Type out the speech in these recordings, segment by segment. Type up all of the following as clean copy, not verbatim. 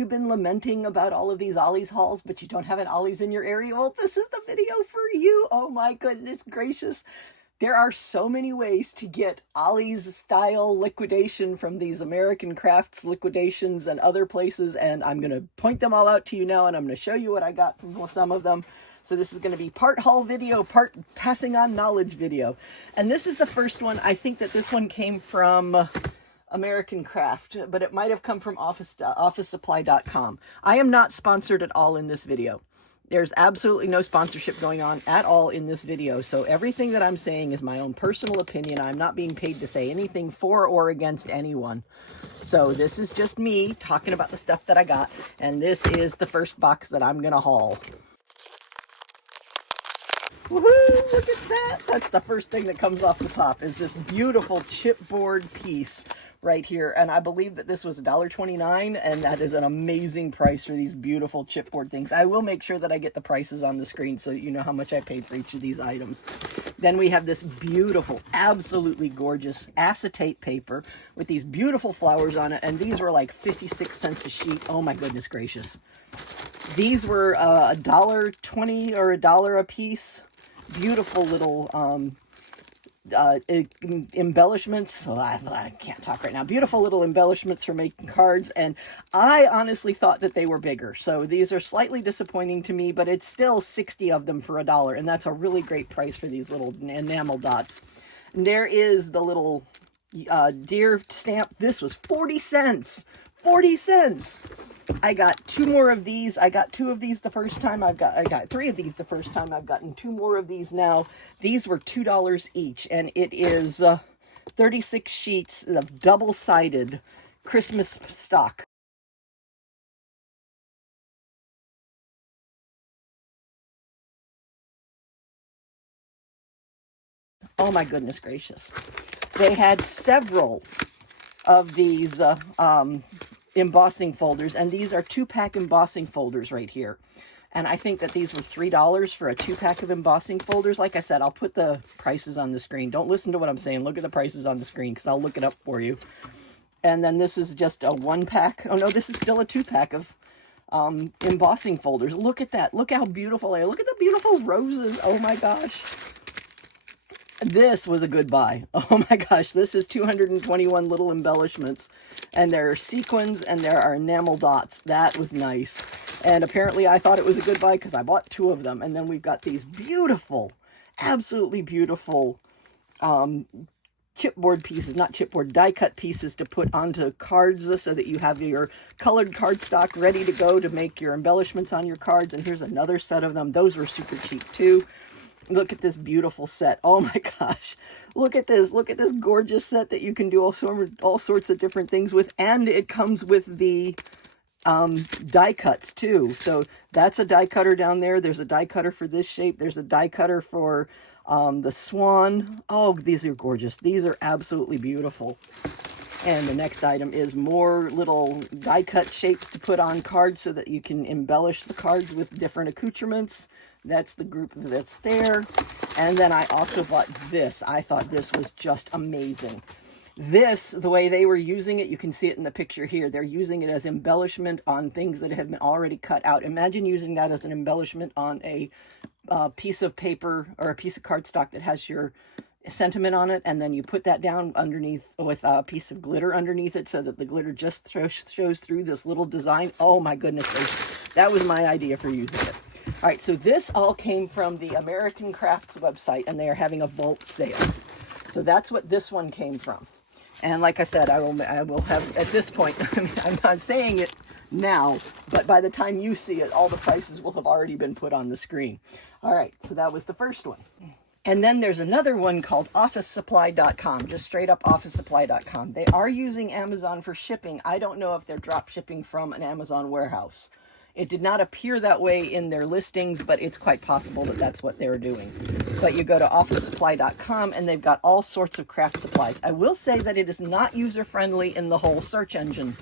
You've been lamenting about all of these Ollie's hauls, but you don't have an Ollie's in your area. Well, this is the video for you. Oh my goodness gracious. There are so many ways to get Ollie's style liquidation from these American Crafts liquidations and other places, and I'm going to point them all out to you now, and I'm going to show you what I got from some of them. So this is going to be part haul video, part passing on knowledge video. And this is the first one. I think that this one came from American Craft, but it might have come from officesupply.com. I am not sponsored at all in this video. There's absolutely no sponsorship going on at all in this video. So everything that I'm saying is my own personal opinion. I'm not being paid to say anything for or against anyone. So this is just me talking about the stuff that I got. And this is the first box that I'm going to haul. Woohoo! Look at that! That's the first thing that comes off the top is this beautiful chipboard piece right here. And I believe that this was $1.29, and that is an amazing price for these beautiful chipboard things. I will make sure that I get the prices on the screen so that you know how much I paid for each of these items. Then we have this beautiful, absolutely gorgeous acetate paper with these beautiful flowers on it, and these were like 56 cents a sheet. Oh my goodness gracious. These were $1.20 or $1 a piece. Beautiful little embellishments. Oh, I can't talk right now. Beautiful little embellishments for making cards, and I honestly thought that they were bigger. So these are slightly disappointing to me, but it's still 60 of them for $1, and that's a really great price for these little enamel dots. And there is the little deer stamp. This was 40 cents. 40 cents. I got two more of these. I got two of these the first time. I got three of these the first time. I've gotten two more of these now. These were $2 each, and it is 36 sheets of double-sided Christmas stock. Oh my goodness gracious. They had several of these embossing folders, and these are 2-pack embossing folders right here. And I think that these were $3 for a 2-pack of embossing folders. Like I said, I'll put the prices on the screen. Don't listen to what I'm saying. Look at the prices on the screen because I'll look it up for you. And then this is just a 1-pack. Oh no, this is still a 2-pack of embossing folders. Look at that. Look how beautiful they are. Look at the beautiful roses. Oh my gosh. This was a good buy. Oh my gosh, this is 221 little embellishments, and there are sequins and there are enamel dots. That was nice. And apparently I thought it was a good buy because I bought 2 of them. And then we've got these beautiful, absolutely beautiful chipboard pieces, not chipboard, die cut pieces to put onto cards so that you have your colored cardstock ready to go to make your embellishments on your cards. And here's another set of them. Those were super cheap too. Look at this beautiful set. Oh my gosh. Look at this. Look at this gorgeous set that you can do all sorts of different things with. And it comes with the die cuts too. So that's a die cutter down there. There's a die cutter for this shape. There's a die cutter for the swan. Oh, these are gorgeous. These are absolutely beautiful. And the next item is more little die cut shapes to put on cards so that you can embellish the cards with different accoutrements. That's the group that's there. And then I also bought this. I thought this was just amazing. This, the way they were using it, you can see it in the picture here. They're using it as embellishment on things that have been already cut out. Imagine using that as an embellishment on a piece of paper or a piece of cardstock that has your sentiment on it, and then you put that down underneath with a piece of glitter underneath it so that the glitter just shows through this little design. Oh my goodness gracious. That was my idea for using it. All right, so this all came from the American Crafts website, and they are having a vault sale. So that's what this one came from. And like I said, I will have, at this point, I mean, I'm not saying it now, but by the time you see it, all the prices will have already been put on the screen. All right, so that was the first one. And then there's another one called officesupply.com, just straight up officesupply.com. They are using Amazon for shipping. I don't know if they're drop shipping from an Amazon warehouse. It did not appear that way in their listings, but it's quite possible that that's what they're doing. But you go to officesupply.com and they've got all sorts of craft supplies. I will say that it is not user-friendly in the whole search engine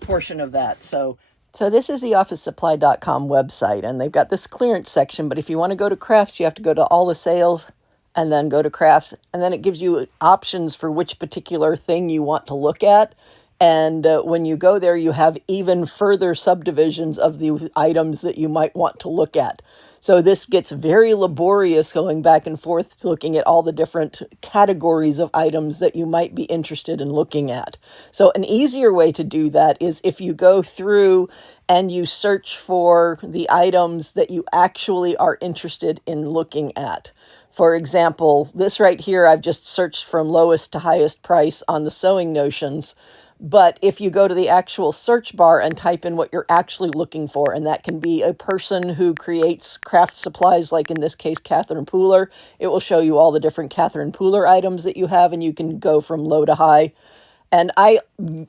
portion of that. So this is the officesupply.com website, and they've got this clearance section, but if you want to go to crafts, you have to go to all the sales and then go to crafts, and then it gives you options for which particular thing you want to look at. And when you go there, you have even further subdivisions of the items that you might want to look at. So this gets very laborious going back and forth, looking at all the different categories of items that you might be interested in looking at. So an easier way to do that is if you go through and you search for the items that you actually are interested in looking at. For example, this right here, I've just searched from lowest to highest price on the sewing notions. But if you go to the actual search bar and type in what you're actually looking for, and that can be a person who creates craft supplies, like in this case, Catherine Pooler, it will show you all the different Catherine Pooler items that you have, and you can go from low to high. And I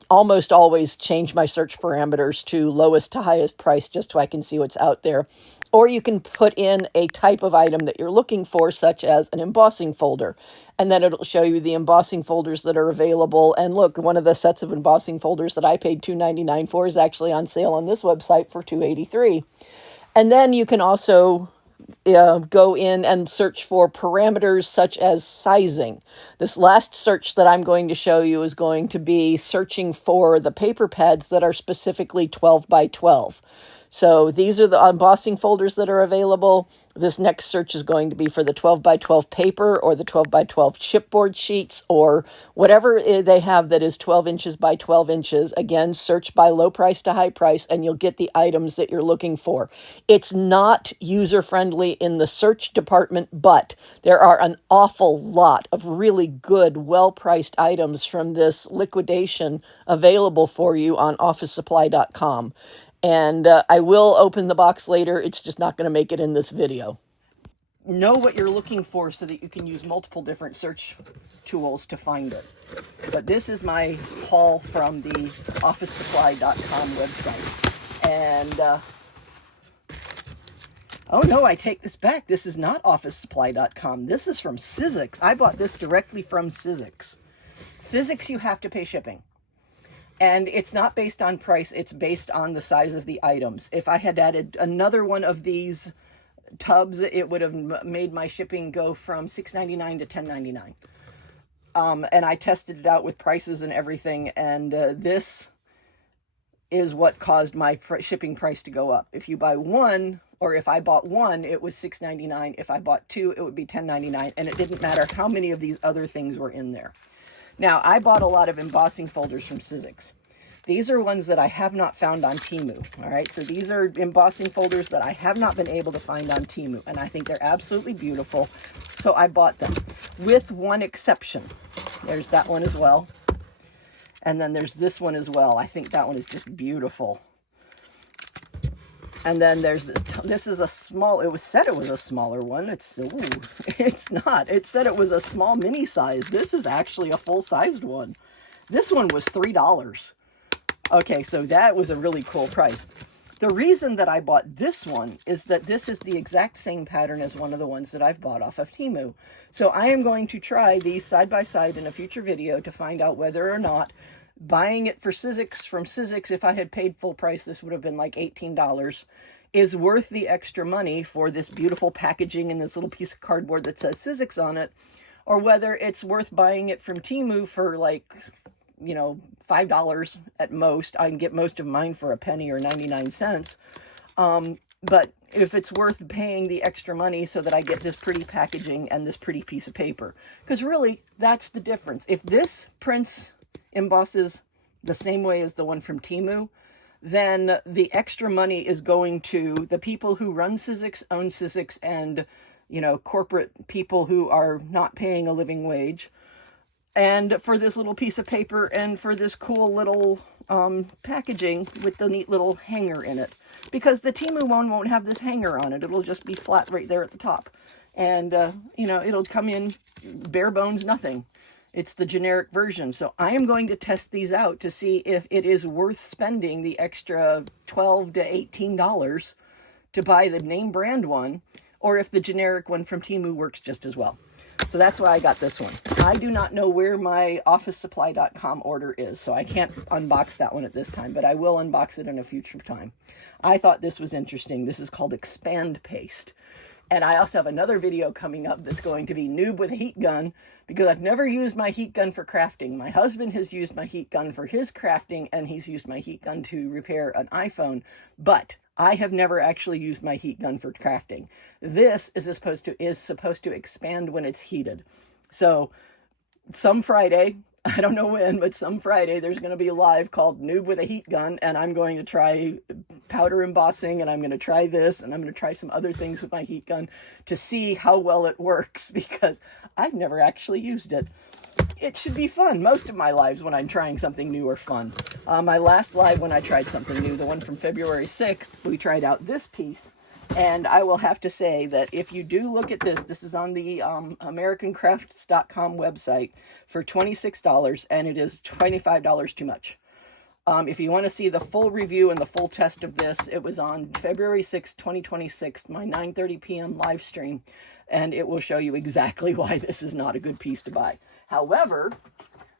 almost always change my search parameters to lowest to highest price just so I can see what's out there. Or you can put in a type of item that you're looking for, such as an embossing folder. And then it'll show you the embossing folders that are available. And look, one of the sets of embossing folders that I paid $2.99 for is actually on sale on this website for $2.83. And then you can also go in and search for parameters such as sizing. This last search that I'm going to show you is going to be searching for the paper pads that are specifically 12 by 12. So these are the embossing folders that are available. This next search is going to be for the 12 by 12 paper or the 12 by 12 chipboard sheets or whatever they have that is 12 inches by 12 inches. Again, search by low price to high price and you'll get the items that you're looking for. It's not user-friendly in the search department, but there are an awful lot of really good, well-priced items from this liquidation available for you on officesupply.com. And I will open the box later. It's just not going to make it in this video. Know what you're looking for so that you can use multiple different search tools to find it. But this is my haul from the officesupply.com website. And, oh no, I take this back. This is not officesupply.com. This is from Sizzix. I bought this directly from Sizzix. Sizzix, you have to pay shipping. And it's not based on price, it's based on the size of the items. If I had added another one of these tubs, it would have made my shipping go from $6.99 to $10.99. And I tested it out with prices and everything, and this is what caused my shipping price to go up. If you buy one, or if I bought one, it was $6.99. If I bought two, it would be $10.99, and it didn't matter how many of these other things were in there. Now, I bought a lot of embossing folders from Sizzix. These are ones that I have not found on Temu, all right? So these are embossing folders that I have not been able to find on Temu, and I think they're absolutely beautiful, so I bought them, with one exception. There's that one as well, and then there's this one as well. I think that one is just beautiful. And then there's this is a small, it was said it was a smaller one. It's not. It said it was a small mini size. This is actually a full-sized one. This one was $3. Okay, so that was a really cool price. The reason that I bought this one is that this is the exact same pattern as one of the ones that I've bought off of Temu. So I am going to try these side by side in a future video to find out whether or not buying it for Sizzix from Sizzix, if I had paid full price, this would have been like $18, is worth the extra money for this beautiful packaging and this little piece of cardboard that says Sizzix on it, or whether it's worth buying it from Temu for like, you know, $5 at most. I can get most of mine for a penny or 99 cents. But if it's worth paying the extra money so that I get this pretty packaging and this pretty piece of paper, because really that's the difference. If this prints embosses the same way as the one from Temu, then the extra money is going to the people who run Sizzix, own Sizzix, and, you know, corporate people who are not paying a living wage. And for this little piece of paper and for this cool little packaging with the neat little hanger in it. Because the Temu one won't have this hanger on it. It'll just be flat right there at the top. And, you know, it'll come in bare bones nothing. It's the generic version. So I am going to test these out to see if it is worth spending the extra $12 to $18 to buy the name brand one, or if the generic one from Temu works just as well. So that's why I got this one. I do not know where my officesupply.com order is, so I can't unbox that one at this time, but I will unbox it in a future time. I thought this was interesting. This is called Expand Paste. And I also have another video coming up that's going to be noob with a heat gun, because I've never used my heat gun for crafting. My husband has used my heat gun for his crafting, and he's used my heat gun to repair an iPhone, but I have never actually used my heat gun for crafting. This is supposed to expand when it's heated. So some Friday, I don't know when, but some Friday, there's going to be a live called Noob with a Heat Gun, and I'm going to try powder embossing, and I'm going to try this, and I'm going to try some other things with my heat gun to see how well it works, because I've never actually used it. It should be fun. Most of my lives when I'm trying something new are fun. My last live when I tried something new, the one from February 6th, we tried out this piece. And I will have to say that if you do look at this, this is on the AmericanCrafts.com website for $26, and it is $25 too much. If you want to see the full review and the full test of this, it was on February 6, 2026, my 9:30 p.m. live stream, and it will show you exactly why this is not a good piece to buy. However,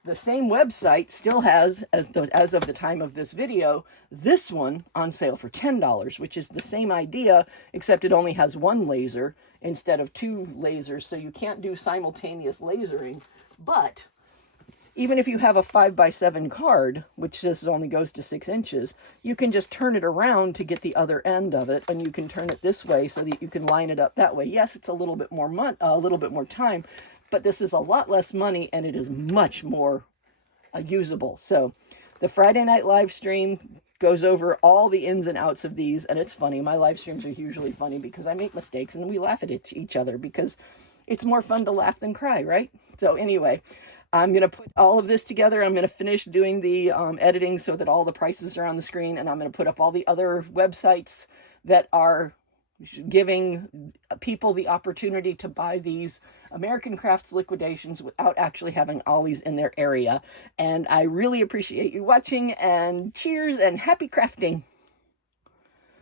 the same website still has, as of the time of this video, this one on sale for $10, which is the same idea, except it only has one laser instead of two lasers, so you can't do simultaneous lasering. But even if you have a 5x7 card, which this only goes to 6 inches, you can just turn it around to get the other end of it, and you can turn it this way so that you can line it up that way. Yes, it's a little bit more time, but this is a lot less money, and it is much more usable. So the Friday night live stream goes over all the ins and outs of these, and it's funny. My live streams are usually funny because I make mistakes and we laugh at each other, because it's more fun to laugh than cry, right? So anyway, I'm going to put all of this together. I'm going to finish doing the editing so that all the prices are on the screen, and I'm going to put up all the other websites that are giving people the opportunity to buy these American Crafts liquidations without actually having Ollies in their area. And I really appreciate you watching, and cheers and happy crafting.